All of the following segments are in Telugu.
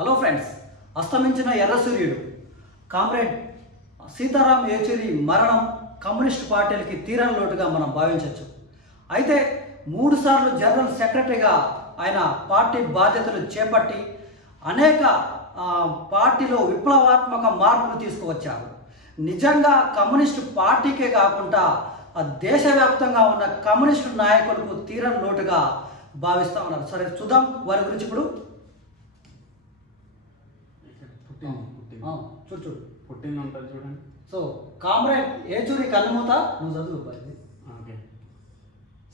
హలో ఫ్రెండ్స్, అస్తమించిన ఎర్ర సూర్యుడు కామ్రేడ్ సీతారాం యేచూరి మరణం కమ్యూనిస్ట్ పార్టీలకి తీరని లోటుగా మనం భావించవచ్చు. అయితే 3 సార్లు జనరల్ సెక్రటరీగా ఆయన పార్టీ బాధ్యతలు చేపట్టి అనేక పార్టీలో విప్లవాత్మక మార్పులు తీసుకువచ్చారు. నిజంగా కమ్యూనిస్టు పార్టీకే కాకుండా దేశవ్యాప్తంగా ఉన్న కమ్యూనిస్టు నాయకులకు తీరని లోటుగా భావిస్తూ ఉన్నారు. సరే చూద్దాం వారి గురించి. ఇప్పుడు చూడు పుట్టింది ఉంటుంది చూడండి. సో కామ్రేడ్ యేచూరి కన్నుమూత నువ్వు చదువు. ఓకే.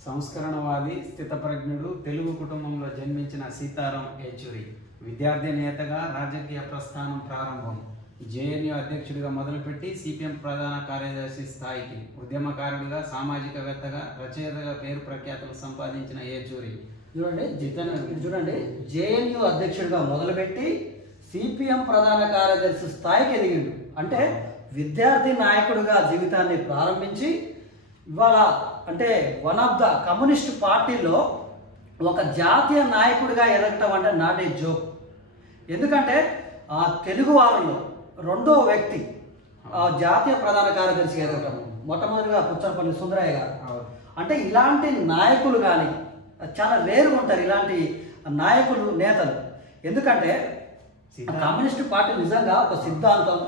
సంస్కరణవాది, స్థితప్రజ్ఞుడు, తెలుగు కుటుంబంలో జన్మించిన సీతారాం యేచూరి విద్యార్థి నేతగా రాజకీయ ప్రస్థానం ప్రారంభం. జేఎన్యూ అధ్యక్షుడిగా మొదలుపెట్టి సిపిఎం ప్రధాన కార్యదర్శి స్థాయికి, ఉద్యమకారుడిగా, సామాజికవేత్తగా, రచయితగా పేరు ప్రఖ్యాతులు సంపాదించిన యేచూరి చూడండి జేఎన్యూ అధ్యక్షుడిగా మొదలుపెట్టి సిపిఎం ప్రధాన కార్యదర్శి స్థాయికి ఎదిగిండు. అంటే విద్యార్థి నాయకుడిగా జీవితాన్ని ప్రారంభించి ఇవాళ అంటే వన్ ఆఫ్ ద కమ్యూనిస్ట్ పార్టీలో ఒక జాతీయ నాయకుడిగా ఎదగటం అంటే నాట్ ఏ జోక్. ఎందుకంటే తెలుగు వారిలో రెండో వ్యక్తి జాతీయ ప్రధాన కార్యదర్శిగా ఎదగటం. మొట్టమొదటిగా పుచ్చనపల్లి సుందరయ్య గారు. అంటే ఇలాంటి నాయకులు కానీ చాలా రేరుగా ఉంటారు, ఇలాంటి నాయకులు, నేతలు. ఎందుకంటే కమ్యూనిస్ట్ పార్టీ నిజంగా ఒక సిద్ధాంతం,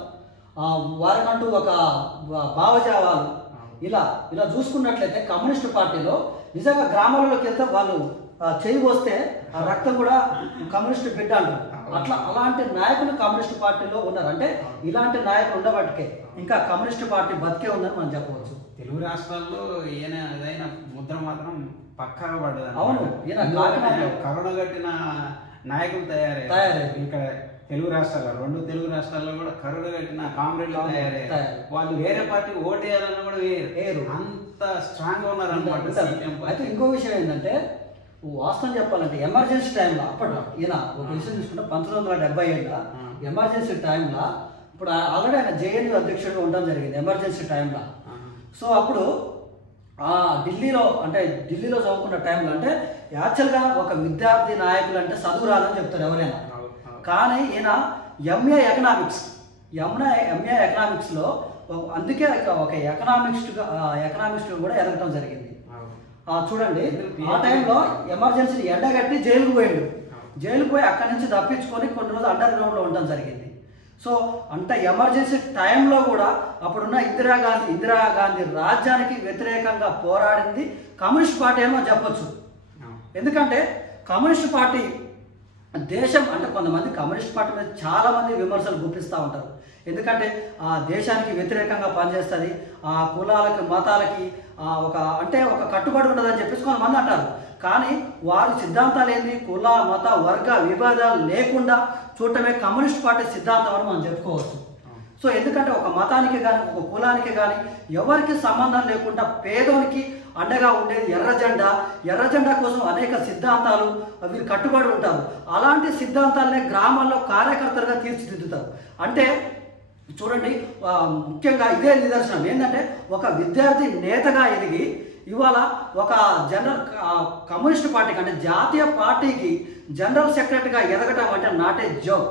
వారికంటూ ఒక భావజావాలు, ఇలా చూసుకున్నట్లయితే కమ్యూనిస్ట్ పార్టీలో నిజంగా గ్రామాలలోకి వెళ్తే వాళ్ళు చేయి వస్తే ఆ రక్తం కూడా కమ్యూనిస్ట్ బిడ్డ అంటారు. అలాంటి నాయకులు కమ్యూనిస్ట్ పార్టీలో ఉన్నారు. అంటే ఇలాంటి నాయకులు ఉండబట్టికే ఇంకా కమ్యూనిస్ట్ పార్టీ బతికే ఉందని మనం చెప్పవచ్చు. తెలుగు రాష్ట్రాల్లో ఈయన ఏదైనా ముద్ర మాత్రం పక్కాగా పడ్డది. అవును, ఈయన కరోనా కట్టిన నాయకులు తయారయ్యారు. ఇక్కడ తెలుగు రాష్ట్రాల్లో, 2 తెలుగు రాష్ట్రాల్లో కూడా కరోనా కట్టిన కామ్రేడ్లు తయారయ్యారు. వాళ్ళు వేరే పార్టీ ఓటు వేయాలన్నా కూడా వేయరు, అంత స్ట్రాంగ్ గా ఉన్నారు అనమాట. అయితే ఇంకో విషయం ఏంటంటే, వాస్తవం చెప్పాలంటే ఎమర్జెన్సీ టైంలో అప్పట్లో ఈయన ఒక విషయం చూసుకుంటే 1977 ఎమర్జెన్సీ టైంలో, ఇప్పుడు ఆల్రెడీ ఆయన జేఎన్యూ అధ్యక్షుడిగా ఉండడం జరిగింది ఎమర్జెన్సీ టైంలో. సో అప్పుడు ఢిల్లీలో చదువుకున్న టైంలో అంటే యాక్చువల్గా ఒక విద్యార్థి నాయకులు అంటే చదువు రాదని చెప్తారు ఎవరైనా. కానీ ఈయన ఎంఏ ఎకనామిక్స్లో అందుకే ఒక ఎకనామిస్ట్ కూడా ఎదగటం జరిగింది. చూడండి ఆ టైంలో ఎమర్జెన్సీ ఎండగట్టి జైలుకు పోయి అక్కడి నుంచి తప్పించుకొని కొన్ని రోజులు అండర్ గ్రౌండ్లో ఉండడం జరిగింది. సో అంటే ఎమర్జెన్సీ టైంలో కూడా అప్పుడున్న ఇందిరాగాంధీ రాజ్యానికి వ్యతిరేకంగా పోరాడింది కమ్యూనిస్ట్ పార్టీ అని మనం చెప్పొచ్చు. ఎందుకంటే కమ్యూనిస్ట్ పార్టీ దేశం అంటే కొంతమంది కమ్యూనిస్ట్ పార్టీ మీద చాలామంది విమర్శలు గుప్పిస్తూ ఉంటారు. ఎందుకంటే ఆ దేశానికి వ్యతిరేకంగా పనిచేస్తుంది, ఆ కులాలకి మతాలకి ఒక కట్టుబడి ఉండదని చెప్పేసి కొంతమంది అంటారు. కానీ వారి సిద్ధాంతాలు ఏంటి, కుల మత వర్గ విభేదాలు లేకుండా చూడటమే కమ్యూనిస్ట్ పార్టీ సిద్ధాంతం అని మనం చెప్పుకోవచ్చు. సో ఎందుకంటే ఒక మతానికి కానీ ఒక కులానికి కానీ ఎవరికి సంబంధం లేకుండా పేదోనికి అండగా ఉండేది ఎర్ర జెండా కోసం అనేక సిద్ధాంతాలు వీరు కట్టుబడి ఉంటారు. అలాంటి సిద్ధాంతాలనే గ్రామాల్లో కార్యకర్తలుగా తీర్చిదిద్దుతారు. అంటే చూడండి, ముఖ్యంగా ఇదే నిదర్శనం ఏంటంటే ఒక విద్యార్థి నేతగా ఎదిగి ఇవాళ ఒక కమ్యూనిస్ట్ పార్టీకి అంటే జాతీయ పార్టీకి జనరల్ సెక్రటరీగా ఎదగటం అంటే నాట్ ఏ జోక్.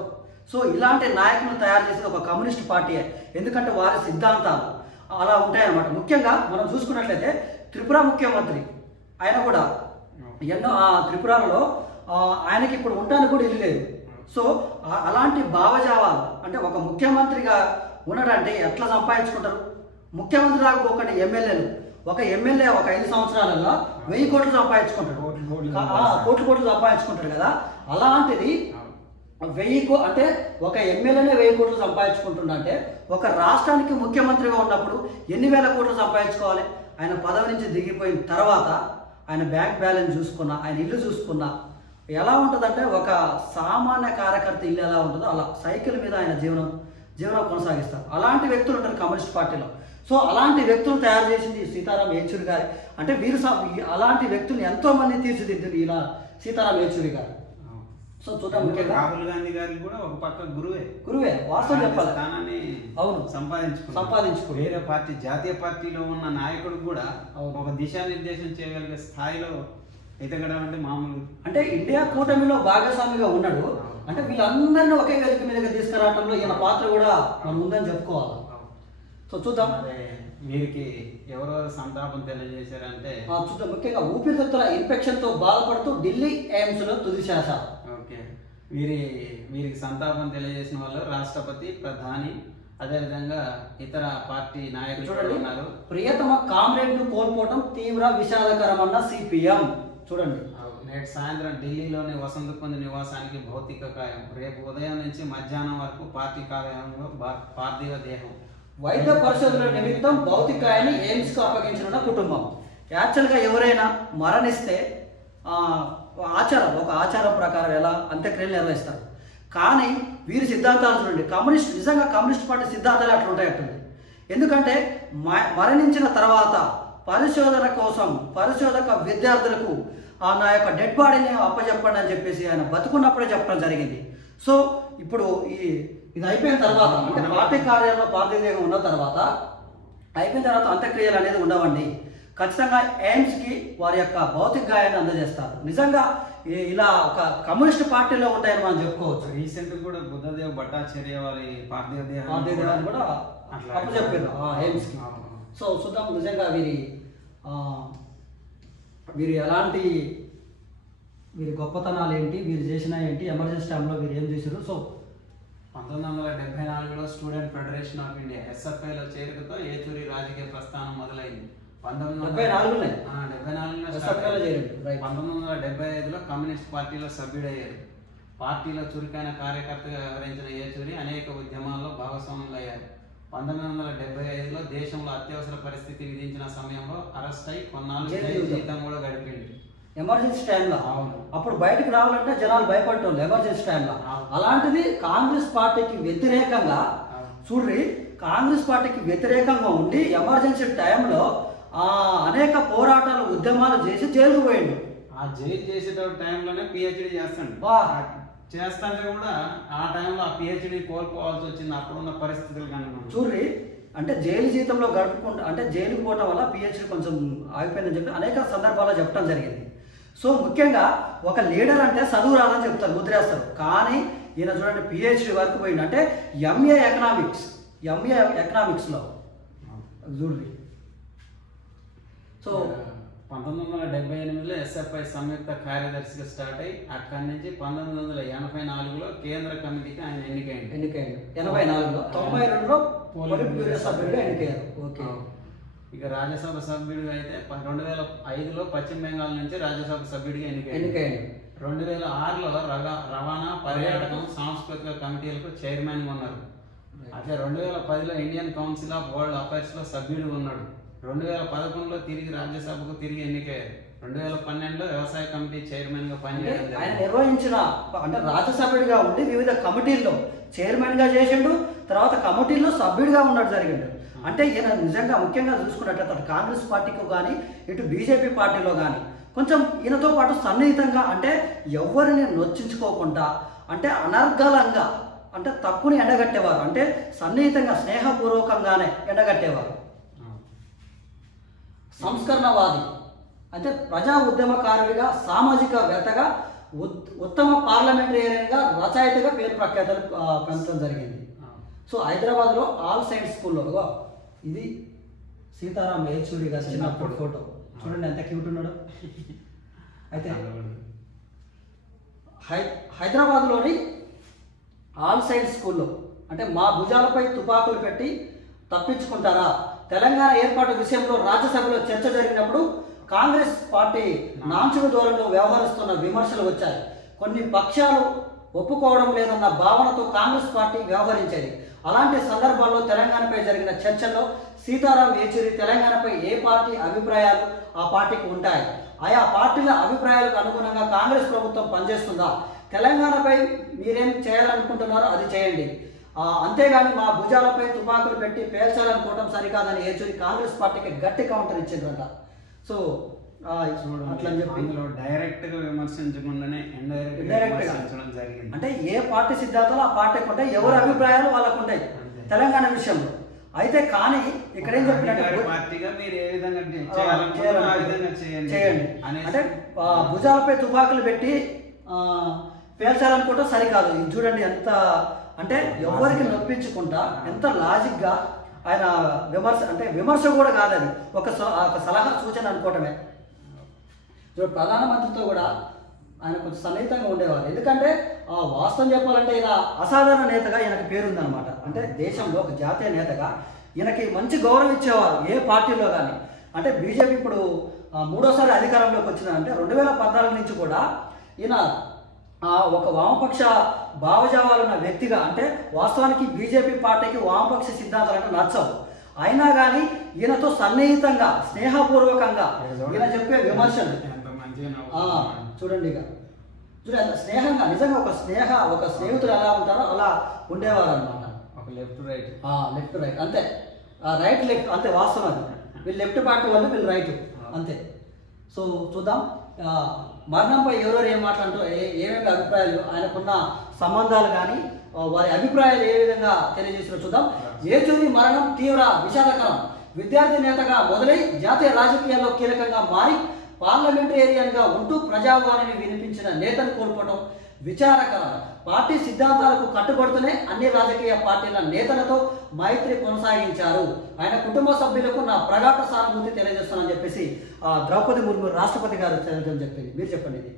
సో ఇలాంటి నాయకులను తయారు చేసేది ఒక కమ్యూనిస్ట్ పార్టీయే. ఎందుకంటే వారి సిద్ధాంతాలు అలా ఉంటాయన్నమాట. ముఖ్యంగా మనం చూసుకున్నట్లయితే త్రిపుర ముఖ్యమంత్రి ఆయన కూడా ఎన్నో త్రిపురలో ఆయనకి ఇప్పుడు ఉండడానికి కూడా ఇల్లు లేదు. సో అలాంటి భావజావాలు అంటే ఒక ముఖ్యమంత్రిగా ఉండడంటే ఎట్లా సంపాదించుకుంటారు. ముఖ్యమంత్రి రాకపోకండి ఒక ఎమ్మెల్యే ఒక 5 సంవత్సరాలలో 1000 కోట్లు సంపాదించుకుంటాడు, కోట్లు సంపాదించుకుంటాడు కదా. అలాంటిది అంటే ఒక ఎమ్మెల్యేనే 1000 కోట్లు సంపాదించుకుంటుండంటే ఒక రాష్ట్రానికి ముఖ్యమంత్రిగా ఉన్నప్పుడు ఎన్ని వేల కోట్లు సంపాదించుకోవాలి. ఆయన పదవి నుంచి దిగిపోయిన తర్వాత ఆయన బ్యాంక్ బ్యాలెన్స్ చూసుకున్నా, ఆయన ఇల్లు చూసుకున్నా ఎలా ఉంటుందంటే ఒక సామాన్య కార్యకర్త ఇల్లు ఎలా ఉంటుందో అలా సైకిల్ మీద ఆయన జీవనం కొనసాగిస్తారు. అలాంటి వ్యక్తులు ఉంటారు కమ్యూనిస్ట్ పార్టీలో. సో అలాంటి వ్యక్తులు తయారు చేసింది సీతారాం యేచూరి గారు. అంటే వీరు అలాంటి వ్యక్తులు ఎంతో మంది తీర్చిదిద్దులు ఇలా సీతారాం యేచూరి గారు. సో చూద్దాం, ముఖ్యంగా రాహుల్ గాంధీ గారికి కూడా ఒక పక్క గురువే వాస్తవం చెప్పాలి. స్థానాన్ని అవును సంపాదించుకో వేరే పార్టీ జాతీయ పార్టీలో ఉన్న నాయకుడు కూడా ఒక దిశానిర్దేశం చేయగలిగే స్థాయిలో ఎదగడం అంటే మామూలు. అంటే ఇండియా కూటమిలో భాగస్వామిగా ఉన్నాడు. అంటే వీళ్ళందరినీ ఒకే వేదిక మీదకి తీసుకురావడంలో ఈయన పాత్ర కూడా మనం ఉందని చెప్పుకోవాలి. సో చూద్దాం వీరికి ఎవరెవరు సంతాపం తెలియజేశారంటే చూద్దాం. ముఖ్యంగా ఊపిరితిత్తుల ఇన్ఫెక్షన్తో బాధపడుతూ ఢిల్లీ ఎయిమ్స్లో తుది శ్వాస. ఓకే, వీరికి సంతాపం తెలియజేసిన వాళ్ళు రాష్ట్రపతి, ప్రధాని, అదేవిధంగా ఇతర పార్టీ నాయకులు చూడండి. ఉన్నారు. ప్రియతమ కామ్రేడ్ను కోల్పోవటం తీవ్ర విషాదకరమన్న సిపిఎం. చూడండి, నేటి సాయంత్రం ఢిల్లీలోని వసంత కుంజ్ నివాసానికి భౌతిక కాయం, రేపు ఉదయం నుంచి మధ్యాహ్నం వరకు పార్టీ కార్యాలయంలో పార్థివ దేహం. వైద్య పరిశోధనల నిమిత్తం భౌతికాయాన్ని ఎయిమ్స్కు అప్పగించిన కుటుంబం. యాక్చువల్గా ఎవరైనా మరణిస్తే ఒక ఆచారం ప్రకారం ఎలా అంత్యక్రియలు నిర్వహిస్తారు. కానీ వీరి సిద్ధాంతాలు చూడండి, నిజంగా కమ్యూనిస్ట్ పార్టీ సిద్ధాంతాలు అట్లా ఉంటాయంటుంది. ఎందుకంటే మరణించిన తర్వాత పరిశోధన కోసం పరిశోధక విద్యార్థులకు నా యొక్క డెడ్ బాడీని అప్పచెప్పండి అని చెప్పేసి ఆయన బతుకున్నప్పుడే చెప్పడం జరిగింది. సో ఇప్పుడు ఇది అయిపోయిన తర్వాత అంటే పార్టీ కార్యాలయంలో పార్థివదేహం ఉన్న తర్వాత అయిపోయిన తర్వాత అంత్యక్రియలు అనేది ఉండవండి. ఖచ్చితంగా ఎయిమ్స్కి వారి యొక్క భౌతిక గాయాన్ని అందజేస్తారు. నిజంగా ఇలా ఒక కమ్యూనిస్ట్ పార్టీలో ఉంటాయని మనం చెప్పుకోవచ్చు. రీసెంట్ కూడా బుద్ధదేవ్ భట్టాచార్య వారి పార్థివ దేహాన్ని కూడా అప్పచెప్పారు ఎయిమ్స్కి. సో చూద్దాం నిజంగా వీరు ఎలాంటి వీరి గొప్పతనాలు ఏంటి, వీరు చేసిన ఏంటి, ఎమర్జెన్సీ టైంలో వీరు ఏం చేశారు. సో 1974లో స్టూడెంట్ ఫెడరేషన్ ఆఫ్ ఇండియా SFIలో చేరికతో ఏచూరి రాజకీయ ప్రస్థానం మొదలైంది. 1975లో కమ్యూనిస్ట్ పార్టీలో సభ్యుడయ్యారు. పార్టీలో చురుకైన కార్యకర్తగా వ్యవహరించిన ఏచూరి అనేక ఉద్యమాల్లో భాగస్వాములయ్యారు. 1975లో దేశంలో అత్యవసర పరిస్థితి విధించిన సమయంలో అరెస్ట్ అయి కొన్నాళ్ళు జీవితం కూడా గడిపింది. ఎమర్జెన్సీ టైంలో అప్పుడు బయటకు రావాలంటే జనాలు భయపడటం ఎమర్జెన్సీ టైంలో. అలాంటిది కాంగ్రెస్ పార్టీకి వ్యతిరేకంగా చూడ్రి, కాంగ్రెస్ పార్టీకి వ్యతిరేకంగా ఉండి ఎమర్జెన్సీ టైంలో అనేక పోరాటాలు ఉద్యమాలు చేసి జైలుకు పోయిండు. ఆ జైలు చేసే టైంలోనే PhD చేస్తాంటే కూడా ఆ టైంలో ఆ PhD కోల్పోవాల్సి వచ్చింది. అప్పుడున్న పరిస్థితులు కనుక చూడ్రి, అంటే జైలు జీవితంలో గడుపుకుంటా అంటే జైలుకు పోవటం వల్ల PhD కొంచెం ఆగిపోయిందని చెప్పి అనేక సందర్భాల్లో చెప్పడం జరిగింది. సో ముఖ్యంగా ఒక లీడర్ అంటే చదువు రాదని చెప్తారు, ముద్రేస్తారు. కానీ ఈయన చూడండి PhD వరకు పోయింది. అంటే MA ఎకనామిక్స్లో చూడండి. సో 1978లో SFI సంయుక్త కార్యదర్శిగా స్టార్ట్ అయ్యి అక్కడి నుంచి 1984లో కేంద్ర కమిటీకి ఆయన ఎన్నికైంది. 84లో 92లో సభ్యుడిగా ఎన్నికయ్యారు. ఓకే. ఇక రాజ్యసభ సభ్యుడిగా అయితే 2005లో పశ్చిమ బెంగాల్ నుంచి రాజ్యసభ సభ్యుడిగా ఎన్నికైంది. 2006లో రవాణా, పర్యాటకం, సాంస్కృతిక కమిటీలకు చైర్మన్గా ఉన్నారు. అట్లా 2010లో ఇండియన్ కౌన్సిల్ ఆఫ్ వరల్డ్ అఫైర్స్లో సభ్యుడిగా ఉన్నాడు. 2011లో తిరిగి రాజ్యసభకు తిరిగి ఎన్నికయ్యారు. 2012లో వ్యవసాయ కమిటీ చైర్మన్గా పనిచేయడం. ఆయన నిర్వహించిన అంటే రాజ్యసభ్యుడిగా ఉండి వివిధ కమిటీల్లో చైర్మన్గా చేసిండు, తర్వాత కమిటీల్లో సభ్యుడిగా ఉండడం జరిగిండు. అంటే ఈయన నిజంగా ముఖ్యంగా చూసుకున్నట్లయితే కాంగ్రెస్ పార్టీకి కానీ ఇటు బీజేపీ పార్టీలో కానీ కొంచెం ఈయనతో పాటు సన్నిహితంగా అంటే ఎవరిని నొచ్చించుకోకుండా అంటే అనర్గళంగా అంటే తప్పుని ఎండగట్టేవారు, అంటే సన్నిహితంగా స్నేహపూర్వకంగానే ఎండగట్టేవారు. సంస్కరణవాది అంటే ప్రజా ఉద్యమకారుడిగా, సామాజికవేత్తగా, ఉత్తమ పార్లమెంటేరియన్గా, రచయితగా పేరు ప్రఖ్యాతలు పెంచడం జరిగింది. సో హైదరాబాద్లో ఆల్ సైన్స్ స్కూల్లో ఇది సీతారాం యేచూరి గారి చిన్నప్పుడు ఫోటో చూడండి ఎంత క్యూట్ ఉన్నాడు. అయితే హైదరాబాద్లోని ఆల్ సైన్స్ స్కూల్లో అంటే మా భుజాలపై తుపాకులు పెట్టి తప్పించుకుంటారా, తెలంగాణ ఏర్పాటు విషయంలో రాజ్యసభలో చర్చ జరిగినప్పుడు కాంగ్రెస్ పార్టీ నాంచుల ధోరణిలో వ్యవహరిస్తున్న విమర్శలు వచ్చాయి. కొన్ని పక్షాలు ఒప్పుకోవడం లేదన్న భావనతో కాంగ్రెస్ పార్టీ వ్యవహరించేది. అలాంటి సందర్భాల్లో తెలంగాణపై జరిగిన చర్చల్లో సీతారాం యేచూరి తెలంగాణపై ఏ పార్టీ అభిప్రాయాలు ఆ పార్టీకి ఉంటాయి, ఆయా పార్టీల అభిప్రాయాలకు అనుగుణంగా కాంగ్రెస్ ప్రభుత్వం పనిచేస్తుందా, తెలంగాణపై మీరేం చేయాలనుకుంటున్నారో అది చేయండి, అంతేగాని మా భుజాలపై తుపాకులు పెట్టి పేల్చాలనుకోవడం సరికాదని యేచూరి కాంగ్రెస్ పార్టీకి గట్టి కౌంటర్ ఇచ్చిందంట. సో అట్లా చెప్పి డైరెక్ట్ గా విమర్శించకుండానే ఇండైరెక్ట్ గా జరిగింది. అంటే ఏ పార్టీ సిద్ధాంతాలు ఆ పార్టీకి ఉంటాయి, ఎవరి అభిప్రాయాలు వాళ్ళకు ఉంటాయి తెలంగాణ విషయంలో. అయితే కానీ ఇక్కడ ఏం చెప్పినట్టు పార్టీగా మీరు ఏ విధంగా చేయండి అంటే భుజాలపై తుపాకులు పెట్టి పేల్చాలనుకోవటం సరికాదు. ఇది చూడండి ఎంత అంటే ఎవరికి నొప్పించుకుంటా ఎంత లాజిక్గా ఆయన విమర్శ కూడా కాదు, అది ఒక సలహా సూచన అనుకోవటమే. చూడు ప్రధానమంత్రితో కూడా ఆయన కొంచెం సన్నిహితంగా ఉండేవారు. ఎందుకంటే వాస్తవం చెప్పాలంటే ఈయన అసాధారణ నేతగా ఈయనకి పేరుందనమాట. అంటే దేశంలో ఒక జాతీయ నేతగా ఈయనకి మంచి గౌరవం ఇచ్చేవారు ఏ పార్టీలో కానీ. అంటే బీజేపీ ఇప్పుడు మూడోసారి అధికారంలోకి వచ్చిందంటే 2014 నుంచి కూడా ఈయన ఒక వామపక్ష భావజావాలున్న వ్యక్తిగా, అంటే వాస్తవానికి బీజేపీ పార్టీకి వామపక్ష సిద్ధాంతాలు అంటే నచ్చవు, అయినా కానీ ఈయనతో సన్నిహితంగా స్నేహపూర్వకంగా ఈయన చెప్పే విమర్శలు చూడండి. ఇక చూడండి స్నేహంగా, నిజంగా ఒక స్నేహితుడు ఎలా ఉంటారో అలా ఉండేవారు అనమాట. లెఫ్ట్ రైట్ అంతే, రైట్ లెఫ్ట్ అంతే వాస్తవం. అది వీళ్ళు లెఫ్ట్ పార్టీ వాళ్ళు, వీళ్ళు రైట్ అంతే. సో చూద్దాం మరణంపై ఎవరెవరు ఏం మాట్లాడుతూ ఏమేమి అభిప్రాయాలు, ఆయనకున్న సంబంధాలు కానీ వారి అభిప్రాయాలు ఏ విధంగా తెలియజేసినా చూద్దాం. ఏచూరి మరణం తీవ్ర విషాదకరం. విద్యార్థి నేతగా మొదలై జాతీయ రాజకీయాల్లో కీలకంగా మారి పార్లమెంటేరియన్గా ఉంటూ ప్రజావాణిని వినిపించిన నేతను కోల్పోవడం విచారకరం. పార్టీ సిద్ధాంతాలకు కట్టుబడుతూనే అన్ని రాజకీయ పార్టీల నేతలతో మైత్రి కొనసాగించారు. ఆయన కుటుంబ సభ్యులకు నా ప్రగాఢ సానుభూతి తెలియజేస్తానని చెప్పేసి ద్రౌపది ముర్ము రాష్ట్రపతి గారు తెలియజేయడం చెప్పింది. మీరు చెప్పండి. ఇది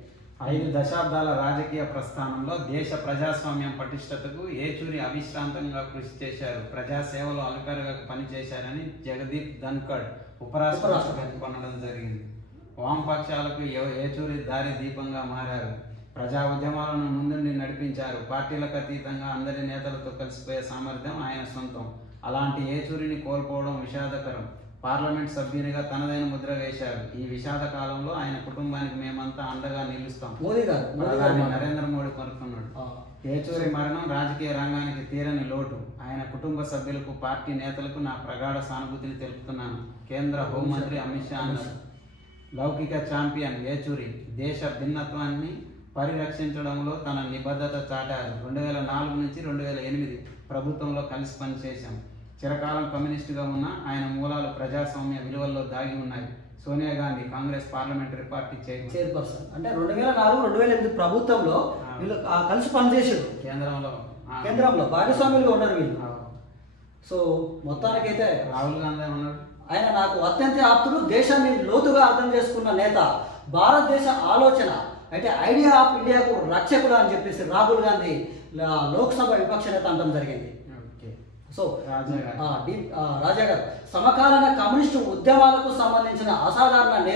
5 దశాబ్దాల రాజకీయ ప్రస్థానంలో దేశ ప్రజాస్వామ్యం పటిష్టతకు ఏచూరి అవిశ్రాంతంగా కృషి చేశారు. ప్రజాసేవలో అలుకరుగా పనిచేశారని జగదీప్ ధన్కడ్ ఉపరాష్ట్రపతి కొనడం జరిగింది. వామపక్షాలకు ఏచూరి దారి దీపంగా మారారు. ప్రజా ఉద్యమాలను ముందుండి నడిపించారు. పార్టీలకు అతీతంగా అందరి నేతలతో కలిసిపోయే సామర్థ్యం ఆయన సొంతం. అలాంటి ఏచూరిని కోల్పోవడం విషాదకరం. పార్లమెంట్ సభ్యునిగా తనదైన ముద్ర వేశారు. ఈ విషాద కాలంలో ఆయన కుటుంబానికి మేమంతా అండగా నిలుస్తాం. ప్రధాని నరేంద్ర మోడీ కోరుకున్నాడు. ఏచూరి మరణం రాజకీయ రంగానికి తీరని లోటు. ఆయన కుటుంబ సభ్యులకు, పార్టీ నేతలకు నా ప్రగాఢ సానుభూతిని తెలుపుతున్నాను. కేంద్ర హోంమంత్రి అమిత్ షా అన్నారు. లౌకిక ఛాంపియన్ ఏచూరి దేశ భిన్నత్వాన్ని పరిరక్షించడంలో తన నిబద్ధత చాటారు. 2004 నుంచి 2008 ప్రభుత్వంలో కలిసి పనిచేశాం. చిరకాలం కమ్యూనిస్టుగా ఉన్న ఆయన మూలాలు ప్రజాస్వామ్య విలువల్లో దాగి ఉన్నాయి. Sonia Gandhi Congress parliamentary party chairperson. అంటే 2004-2008 ప్రభుత్వంలో వీళ్ళు కలిసి పనిచేసారు. కేంద్రంలో భాగస్వాములుగా ఉన్నారు వీళ్ళు. సో మొత్తానికైతే రాహుల్ గాంధీ ఉన్నారు. ఆయన నాకు అత్యంత ఆప్తుడు, దేశాన్ని లోతుగా అర్థం చేసుకున్న నేత, భారతదేశ ఆలోచన అంటే ఐడియా ఆఫ్ ఇండియాకు రక్షకుడు అని చెప్పేసి రాహుల్ గాంధీ లోక్సభ విపక్ష నేత అనడం జరిగింది. సో రాజా గారు సమకాలీన కమ్యూనిస్టు ఉద్యమాలకు సంబంధించిన అసాధారణ నేత.